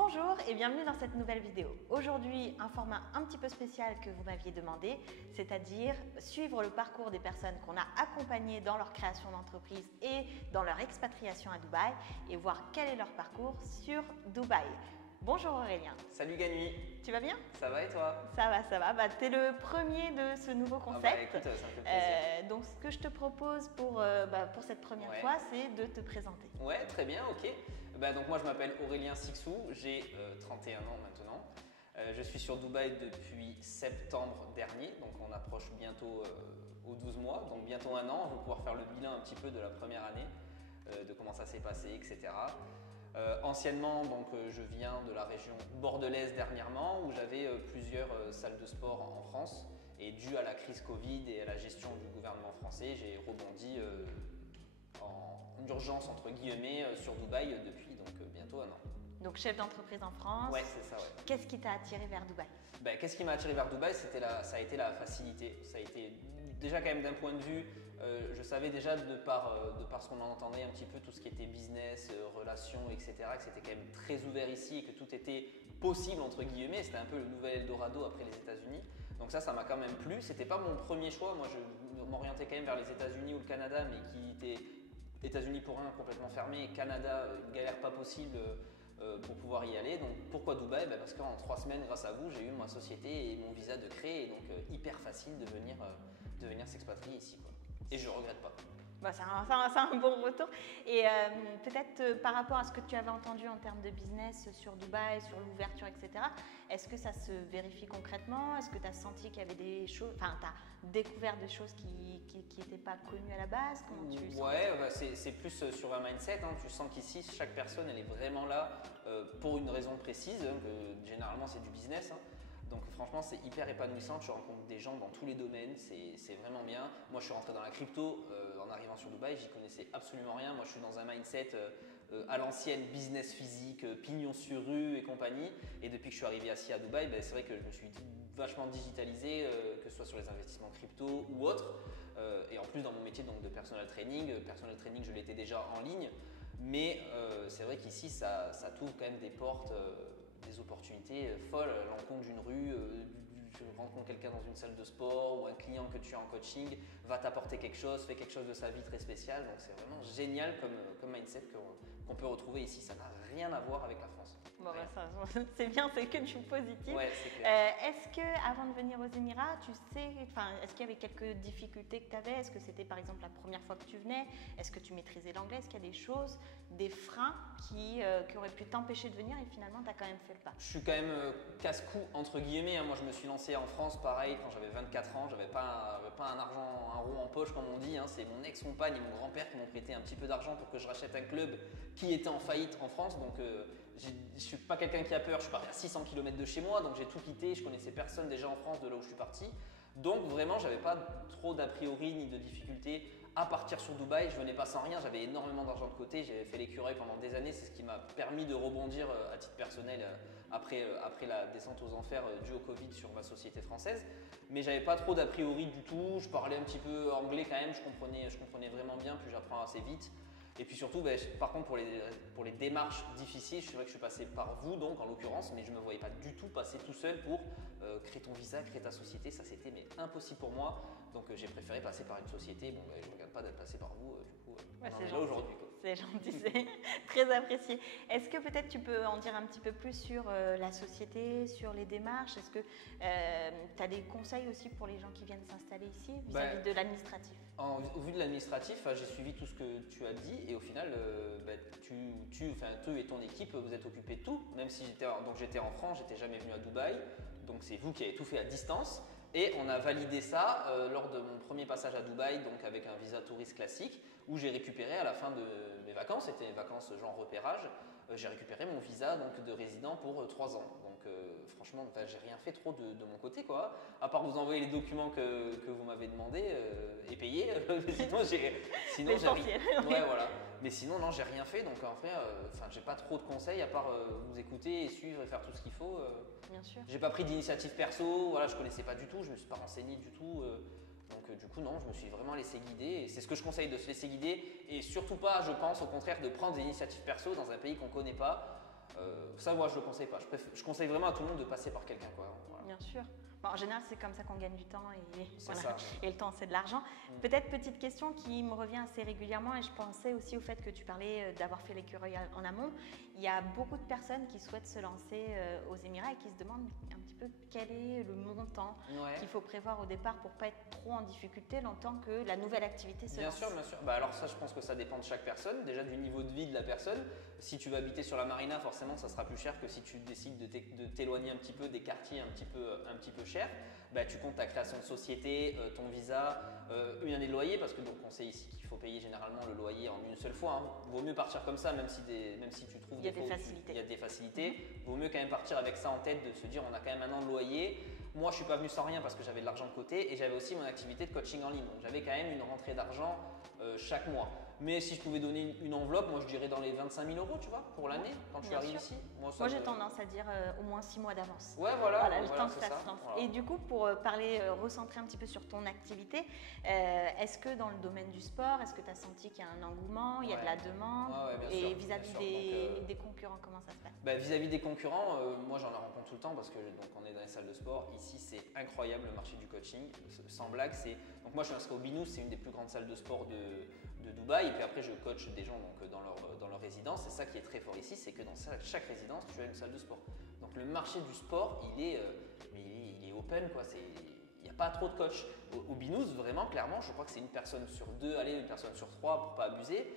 Bonjour et bienvenue dans cette nouvelle vidéo. Aujourd'hui, un format un petit peu spécial que vous m'aviez demandé, c'est-à-dire suivre le parcours des personnes qu'on a accompagnées dans leur création d'entreprise et dans leur expatriation à Dubaï et voir quel est leur parcours sur Dubaï. Bonjour Aurélien. Salut Ganui. Tu vas bien? Ça va et toi? Ça va, ça va. Tu es le premier de ce nouveau concept. Écoute, ça me fait plaisir. Donc ce que je te propose pour cette première fois, c'est de te présenter. Ouais, très bien, ok. Donc moi je m'appelle Aurélien Sixou, j'ai 31 ans maintenant. Je suis sur Dubaï depuis septembre dernier, donc on approche bientôt aux 12 mois, donc bientôt un an. Je vais pouvoir faire le bilan un petit peu de la première année, de comment ça s'est passé, etc. Anciennement, je viens de la région bordelaise dernièrement où j'avais plusieurs salles de sport en France et dû à la crise Covid et à la gestion du gouvernement français, j'ai rebondi en urgence entre guillemets sur Dubaï depuis bientôt un an. Donc chef d'entreprise en France. Ouais, c'est ça, ouais. Qu'est-ce qui t'a attiré vers Dubaï? Qu'est-ce qui m'a attiré vers Dubaï? Ça a été la facilité. Ça a été déjà quand même d'un point de vue, je savais déjà de par ce qu'on en entendait un petit peu, tout ce qui était business, relations, etc., que c'était quand même très ouvert ici et que tout était possible entre guillemets. C'était un peu le nouvel Eldorado après les États-Unis. Donc ça m'a quand même plu. C'était pas mon premier choix. Moi, je m'orientais quand même vers les États-Unis ou le Canada, mais qui étaient États-Unis pour un complètement fermé, et Canada, une galère pas possible pour pouvoir y aller. Donc pourquoi Dubaï? Parce qu'en 3 semaines, grâce à vous, j'ai eu ma société et mon visa de créer, et donc hyper facile de venir s'expatrier ici, quoi. Et je regrette pas. C'est un bon retour. Et peut-être par rapport à ce que tu avais entendu en termes de business sur Dubaï, sur l'ouverture, etc., est-ce que ça se vérifie concrètement? Est-ce que tu as senti qu'il y avait des choses, tu as découvert des choses qui n'étaient pas connues à la base? Comment tu sens? C'est plus sur un mindset, hein. Tu sens qu'ici, chaque personne, elle est vraiment là pour une raison précise, hein, que généralement c'est du business, hein. Donc franchement, c'est hyper épanouissant, tu rencontres des gens dans tous les domaines, c'est vraiment bien. Moi, je suis rentré dans la crypto en arrivant sur Dubaï, j'y connaissais absolument rien. Moi, je suis dans un mindset à l'ancienne, business physique, pignon sur rue et compagnie. Et depuis que je suis arrivé ici à Dubaï, c'est vrai que je me suis vachement digitalisé, que ce soit sur les investissements crypto ou autres. Et en plus, dans mon métier de personal training, je l'étais déjà en ligne. Mais c'est vrai qu'ici, ça t'ouvre quand même des portes, des opportunités folles. L'encontre d'une rue, tu rencontres quelqu'un dans une salle de sport ou un client que tu as en coaching va t'apporter quelque chose, fait quelque chose de sa vie très spécial. Donc c'est vraiment génial comme mindset qu'on peut retrouver ici. Ça n'a rien à voir avec la France. C'est bien, c'est que du positif. Ouais, c'est clair. Est-ce que avant de venir aux Émirats, est-ce qu'il y avait quelques difficultés que tu avais? Est-ce que c'était par exemple la première fois que tu venais? Est-ce que tu maîtrisais l'anglais? Est-ce qu'il y a des choses, des freins qui auraient pu t'empêcher de venir et finalement tu as quand même fait le pas? Je suis quand même casse-cou entre guillemets, hein. Moi, je me suis lancé en France pareil quand j'avais 24 ans. J'avais pas un rond en poche comme on dit, hein. C'est mon ex-compagne et mon grand-père qui m'ont prêté un petit peu d'argent pour que je rachète un club qui était en faillite en France. Donc je suis pas quelqu'un qui a peur. Je suis parti à 600 km de chez moi, donc j'ai tout quitté. Je connaissais personne déjà en France de là où je suis parti. Donc vraiment, j'avais pas trop d'a priori ni de difficultés à partir sur Dubaï. Je venais pas sans rien, j'avais énormément d'argent de côté. J'avais fait l'écureuil pendant des années. C'est ce qui m'a permis de rebondir à titre personnel après la descente aux enfers due au Covid sur ma société française. Mais j'avais pas trop d'a priori du tout. Je parlais un petit peu anglais quand même. Je comprenais vraiment bien, puis j'apprends assez vite. Et puis surtout, par contre, pour les démarches difficiles, c'est vrai que je suis passé par vous, donc en l'occurrence, mais je ne me voyais pas du tout passer tout seul pour créer ton visa, créer ta société. Ça, c'était impossible pour moi. Donc j'ai préféré passer par une société. Je ne regarde pas d'être passé par vous. Du coup, c'est là aujourd'hui. C'est gentil, c'est très apprécié. Est-ce que peut-être tu peux en dire un petit peu plus sur la société, sur les démarches? Est-ce que tu as des conseils aussi pour les gens qui viennent s'installer ici vis-à-vis de l'administratif? Au vu de l'administratif, j'ai suivi tout ce que tu as dit et au final, tu et ton équipe, vous êtes occupés de tout. Même si j'étais en France, j'étais jamais venu à Dubaï, donc c'est vous qui avez tout fait à distance. Et on a validé ça lors de mon premier passage à Dubaï, donc avec un visa touriste classique, où j'ai récupéré à la fin de mes vacances, c'était des vacances genre repérage, j'ai récupéré mon visa donc, de résident pour 3 ans. Donc franchement, j'ai rien fait trop de mon côté, quoi. À part vous envoyer les documents que vous m'avez demandé et payer. sinon j'ai rien. Ouais, voilà. Mais sinon, non, j'ai rien fait. Donc en fait, j'ai pas trop de conseils à part vous écouter et suivre et faire tout ce qu'il faut. Bien sûr. J'ai pas pris d'initiative perso. Voilà, je connaissais pas du tout. Je me suis pas renseigné du tout. Donc du coup, non, je me suis vraiment laissé guider. Et c'est ce que je conseille, de se laisser guider. Et surtout pas, je pense, au contraire, de prendre des initiatives perso dans un pays qu'on connaît pas. Ça, moi, je le conseille pas. Je conseille vraiment à tout le monde de passer par quelqu'un, quoi. Voilà. Bien sûr. Bon, en général, c'est comme ça qu'on gagne du temps C'est ça. et le temps, c'est de l'argent. Peut-être petite question qui me revient assez régulièrement et je pensais aussi au fait que tu parlais d'avoir fait l'écureuil en amont. Il y a beaucoup de personnes qui souhaitent se lancer aux Émirats et qui se demandent un petit peu quel est le montant qu'il faut prévoir au départ pour pas être trop en difficulté longtemps que la nouvelle activité se lance. Bien sûr. Bah, alors ça, je pense que ça dépend de chaque personne, déjà du niveau de vie de la personne. Si tu vas habiter sur la marina, forcément, ça sera plus cher que si tu décides de t'éloigner un petit peu des quartiers un petit peu chers. Bah, tu comptes ta création de société, ton visa, une année de loyer, parce que donc on sait ici qu'il faut payer généralement le loyer en une seule fois. Vaut mieux partir comme ça, même si tu trouves il y a des facilités. Vaut mieux quand même partir avec ça en tête, de se dire on a quand même un an de loyer. Moi, je suis pas venu sans rien parce que j'avais de l'argent de côté et j'avais aussi mon activité de coaching en ligne. Donc j'avais quand même une rentrée d'argent chaque mois. Mais si je pouvais donner une enveloppe, moi je dirais dans les 25 000 euros, tu vois, pour l'année, quand tu arrives ici. Moi j'ai tendance à dire au moins 6 mois d'avance. Ouais, voilà. Le temps que ça se lance. Voilà. Et du coup, pour recentrer un petit peu sur ton activité, est-ce que dans le domaine du sport, est-ce que tu as senti qu'il y a un engouement, il y a de la demande? Et vis-à-vis des concurrents, comment ça se passe? Vis-à-vis des concurrents, moi j'en rencontre tout le temps parce que donc, on est dans les salles de sport. Ici, c'est incroyable le marché du coaching. Sans blague, donc moi je suis inscrit au Binous, c'est une des plus grandes salles de sport de Dubaï. Et puis après, je coach des gens donc, dans leur résidence. C'est ça qui est très fort ici, c'est que dans chaque résidence, tu as une salle de sport. Donc le marché du sport, il est open, quoi. Il n'y a pas trop de coachs. Au Binous, vraiment, clairement, je crois que c'est une personne sur 2, une personne sur 3, pour pas abuser,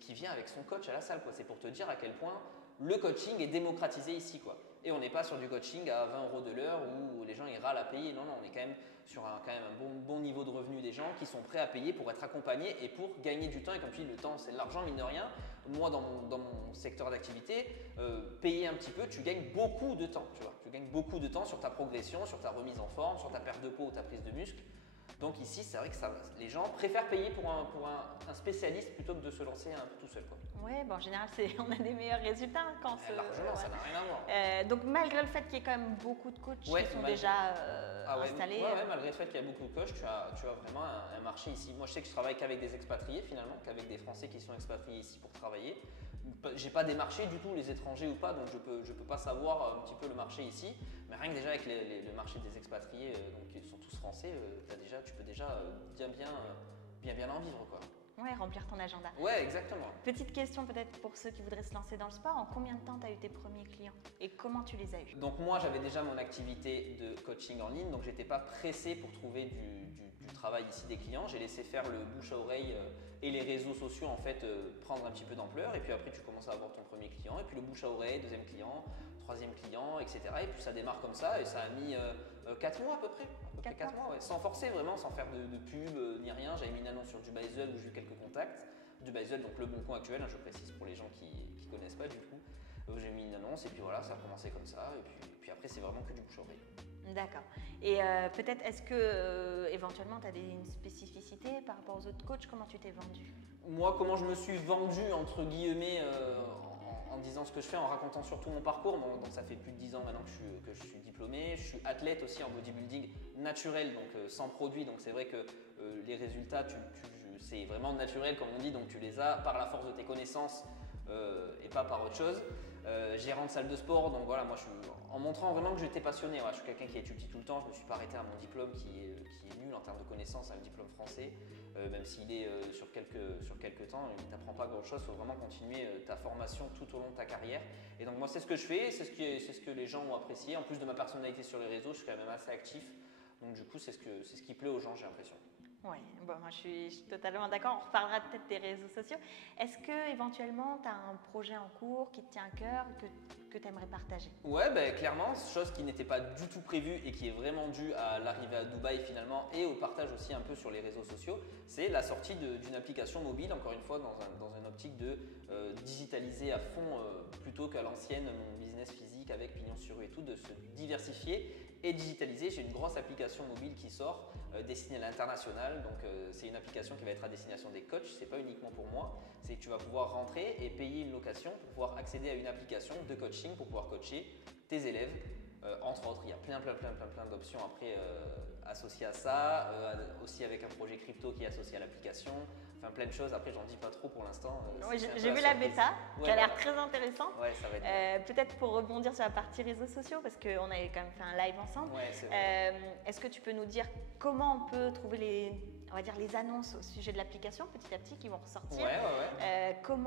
qui vient avec son coach à la salle, quoi. C'est pour te dire à quel point le coaching est démocratisé ici, quoi. Et on n'est pas sur du coaching à 20 € de l'heure où les gens ils râlent à payer. Non, on est quand même sur un bon niveau de revenu des gens qui sont prêts à payer pour être accompagnés et pour gagner du temps. Et comme tu dis, le temps, c'est de l'argent, mine de rien. Moi, dans mon secteur d'activité, payer un petit peu, tu gagnes beaucoup de temps. Tu vois, tu gagnes beaucoup de temps sur ta progression, sur ta remise en forme, sur ta perte de peau ou ta prise de muscle. Donc ici, c'est vrai que les gens préfèrent payer pour un spécialiste plutôt que de se lancer un peu tout seul, quoi. Oui, en général, on a des meilleurs résultats quand largement, ça n'a rien à voir. Donc malgré le fait qu'il y ait quand même beaucoup de coachs qui sont déjà installés. Malgré le fait qu'il y a beaucoup de coachs, tu as vraiment un marché ici. Moi, je sais que je travaille qu'avec des expatriés finalement, qu'avec des Français qui sont expatriés ici pour travailler. J'ai pas démarché du tout les étrangers ou pas, donc je peux pas savoir un petit peu le marché ici. Mais rien que déjà avec le marché des expatriés, donc qui sont tous français, tu peux déjà bien en vivre, quoi. Ouais, remplir ton agenda. Ouais, exactement. Petite question peut-être pour ceux qui voudraient se lancer dans le sport, en combien de temps tu as eu tes premiers clients et comment tu les as eus? Donc moi, j'avais déjà mon activité de coaching en ligne, donc j'étais pas pressé pour trouver du travail ici des clients. J'ai laissé faire le bouche à oreille et les réseaux sociaux en fait prendre un petit peu d'ampleur et puis après tu commences à avoir ton premier client et puis le bouche à oreille, deuxième client, troisième client, etc. Et puis ça démarre comme ça et ça a mis 4 mois à peu près. 4 mois, ouais. Sans forcer vraiment, sans faire de pub ni rien. J'avais mis une annonce sur Dubaïsel où j'ai eu quelques contacts. Dubaïsel, donc le bon coin actuel, je précise pour les gens qui ne connaissent pas du coup. J'ai mis une annonce et puis voilà, ça a commencé comme ça. Et puis après, c'est vraiment que du bouche à oreille. D'accord. Et peut-être, est-ce que éventuellement tu as une spécificité par rapport aux autres coachs? Comment tu t'es vendu? Moi, comment je me suis vendu, entre guillemets, en disant ce que je fais, en racontant surtout mon parcours. Donc ça fait plus de 10 ans maintenant que je suis diplômé. Je suis athlète aussi en bodybuilding naturel, donc sans produit. Donc c'est vrai que les résultats, c'est vraiment naturel comme on dit. Donc tu les as par la force de tes connaissances et pas par autre chose. Gérant de salle de sport, donc voilà, moi je suis en montrant vraiment que j'étais passionné. Voilà, je suis quelqu'un qui étudie tout le temps. Je me suis pas arrêté à mon diplôme qui est nul en termes de connaissances, un diplôme français. Même s'il est sur quelques temps, il ne t'apprend pas grand chose, il faut vraiment continuer ta formation tout au long de ta carrière. Et donc moi c'est ce que je fais, c'est ce que les gens ont apprécié. En plus de ma personnalité sur les réseaux, je suis quand même assez actif. Donc du coup c'est ce qui plaît aux gens, j'ai l'impression. Oui, moi je suis totalement d'accord. On reparlera peut-être des réseaux sociaux. Est-ce que éventuellement tu as un projet en cours qui te tient à cœur, que tu aimerais partager? Ouais, clairement, chose qui n'était pas du tout prévue et qui est vraiment due à l'arrivée à Dubaï finalement et au partage aussi un peu sur les réseaux sociaux, c'est la sortie d'une application mobile, encore une fois dans une optique de digitaliser à fond plutôt qu'à l'ancienne mon business physique avec pignon sur rue et tout, de se diversifier et digitaliser. J'ai une grosse application mobile qui sort destinée à l'international. Donc c'est une application qui va être à destination des coachs, c'est pas uniquement pour moi, c'est que tu vas pouvoir rentrer et payer une location pour pouvoir accéder à une application de coaching pour pouvoir coacher tes élèves. Entre autres, il y a plein d'options après associées à ça, aussi avec un projet crypto qui est associé à l'application. Enfin, plein de choses. Après, j'en dis pas trop pour l'instant. Oui, C'est un peu j'ai vu la surprise. bêta, qui Ouais, a l'air voilà. très intéressante. Ouais, ça va être bien. Peut-être pour rebondir sur la partie réseaux sociaux, parce qu'on avait quand même fait un live ensemble. Ouais, c'est vrai. Est-ce que tu peux nous dire comment on peut trouver on va dire les annonces au sujet de l'application petit à petit qui vont ressortir? Ouais. Quand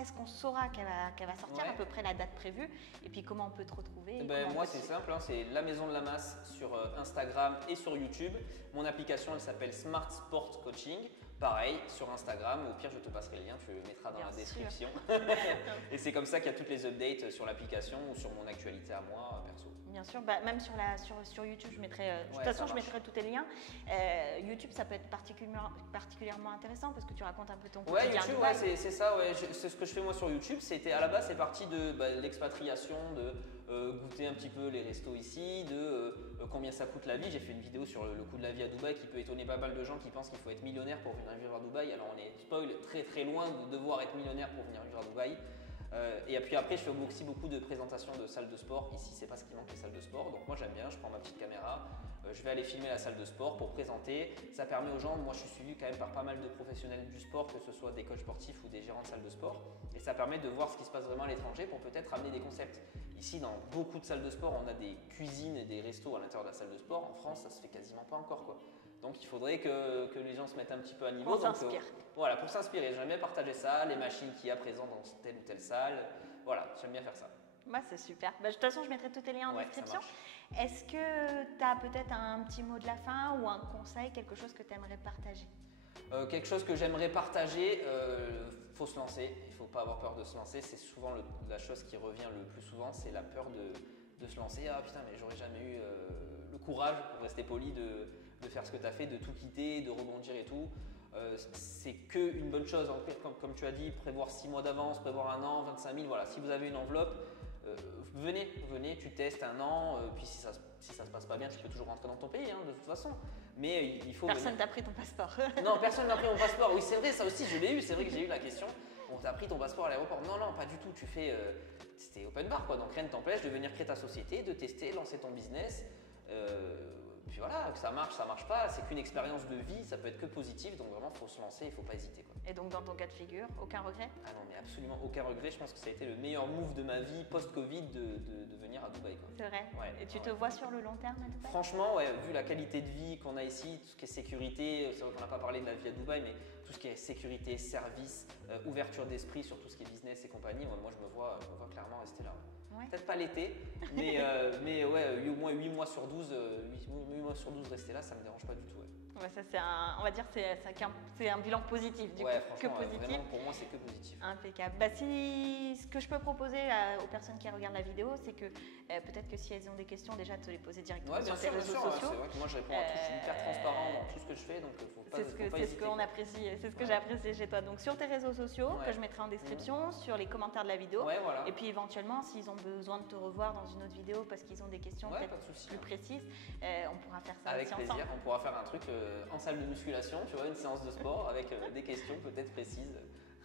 est-ce qu'on saura qu'elle va sortir, Ouais. à peu près la date prévue, et puis comment on peut te retrouver? Ben, moi, c'est simple, hein, c'est La Maison de la Masse sur Instagram et sur YouTube. Mon application, elle s'appelle Smart Sport Coaching. Pareil, sur Instagram. Au pire, je te passerai le lien, tu le mettras dans Bien la sûr. description. Et c'est comme ça qu'il y a toutes les updates sur l'application ou sur mon actualité à moi, perso. Bien sûr, même sur YouTube, je mettrai, de toute Ouais, façon, ça je marche. mettrai tous tes liens. YouTube, ça peut être particulièrement intéressant parce que tu racontes un peu ton Ouais, quotidien. à YouTube, Dubaï. c'est ça, ouais. C'est ce que je fais moi sur YouTube. C'était à la base, c'est parti de l'expatriation, de goûter un petit peu les restos ici, de combien ça coûte la vie. J'ai fait une vidéo sur le coût de la vie à Dubaï qui peut étonner pas mal de gens qui pensent qu'il faut être millionnaire pour venir vivre à Dubaï. Alors on est spoil très très loin de devoir être millionnaire pour venir vivre à Dubaï. Et puis après, je fais aussi beaucoup de présentations de salles de sport. Ici, c'est pas ce qui manque, les salles de sport. Donc moi, j'aime bien. Je prends ma petite caméra. Je vais aller filmer la salle de sport pour présenter. Ça permet aux gens, moi je suis suivi quand même par pas mal de professionnels du sport, que ce soit des coachs sportifs ou des gérants de salles de sport. Et ça permet de voir ce qui se passe vraiment à l'étranger pour peut-être amener des concepts. Ici, dans beaucoup de salles de sport, on a des cuisines et des restos à l'intérieur de la salle de sport. En France, ça se fait quasiment pas encore, quoi. Donc il faudrait que les gens se mettent un petit peu à niveau. On s'inspire. Voilà, pour s'inspirer. J'aime bien partager ça, les machines qu'il y a présentes dans telle ou telle salle. Voilà, j'aime bien faire ça. Bah, c'est super. De toute façon, je mettrai tous tes liens en Ouais, ça description. marche. Est-ce que tu as peut-être un petit mot de la fin ou un conseil, quelque chose que tu aimerais partager? Quelque chose que j'aimerais partager, faut se lancer. Il ne faut pas avoir peur de se lancer. C'est souvent la chose qui revient le plus souvent, c'est la peur de se lancer. Ah putain, mais j'aurais jamais eu le courage, pour rester poli, de faire ce que tu as fait, de tout quitter, de rebondir et tout. C'est qu'une bonne chose. En fait, comme tu as dit, prévoir 6 mois d'avance, prévoir 1 an, 25 000. Voilà, si vous avez une enveloppe, venez, tu testes 1 an. Puis si ça se passe pas bien, tu peux toujours rentrer dans ton pays, hein, de toute façon. Mais il faut. Personne t'a pris ton passeport. Non, personne n'a pris mon passeport. Oui, c'est vrai, ça aussi, je l'ai eu. C'est vrai que j'ai eu la question. On t'a pris ton passeport à l'aéroport? Non, pas du tout. Tu fais. C'était open bar, quoi. Donc rien ne t'empêche de venir créer ta société, de tester, lancer ton business. Puis voilà, que ça marche pas, c'est qu'une expérience de vie, ça peut être que positif, donc vraiment il faut se lancer, il ne faut pas hésiter, quoi. Et donc dans ton cas de figure, aucun regret? Ah non, mais absolument aucun regret, je pense que ça a été le meilleur move de ma vie post-Covid de venir à Dubaï, quoi. C'est vrai. Ouais, Et tu ouais. te vois sur le long terme à Dubaï? Franchement, ouais, vu la qualité de vie qu'on a ici, tout ce qui est sécurité, c'est vrai qu'on n'a pas parlé de la vie à Dubaï, mais tout ce qui est sécurité, service, ouverture d'esprit sur tout ce qui est business et compagnie, moi je me vois clairement rester là. Ouais. Peut-être pas l'été, mais ouais, au moins 8 mois sur 12, 8 mois sur 12 rester là, ça me dérange pas du tout. Ouais. Ouais, ça, on va dire que c'est un bilan positif, du coup, que franchement, positif. vraiment, pour moi, c'est que positif. Impeccable. Ce que je peux proposer aux personnes qui regardent la vidéo, c'est que peut-être que si elles ont des questions, déjà de te les poser directement Ouais, sur bien tes sûr, réseaux ouais, sociaux. c'est vrai que moi je réponds à tout, je suis hyper transparent dans tout ce que je fais, donc faut pas C'est ce hésiter. qu'on apprécie, c'est ce que Ouais. j'ai apprécié chez toi. Donc sur tes réseaux sociaux, Ouais. que je mettrai en description, sur les commentaires de la vidéo. Ouais, voilà. Et puis éventuellement, s'ils ont besoin de te revoir dans une autre vidéo parce qu'ils ont des questions Ouais, peut-être pas de souci. plus précises, on pourra faire ça Avec aussi plaisir, ensemble. on pourra faire un truc en salle de musculation, tu vois, une séance de sport avec des questions peut-être précises.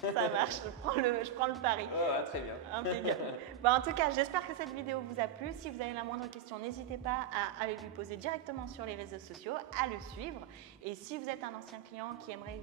Ça marche, je prends le pari. Ouais, très bien. Impeccable. En tout cas, j'espère que cette vidéo vous a plu. Si vous avez la moindre question, n'hésitez pas à aller lui poser directement sur les réseaux sociaux, à le suivre. Et si vous êtes un ancien client qui aimerait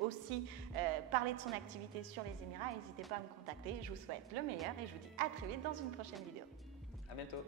aussi parler de son activité sur les Émirats, n'hésitez pas à me contacter. Je vous souhaite le meilleur et je vous dis à très vite dans une prochaine vidéo. À bientôt.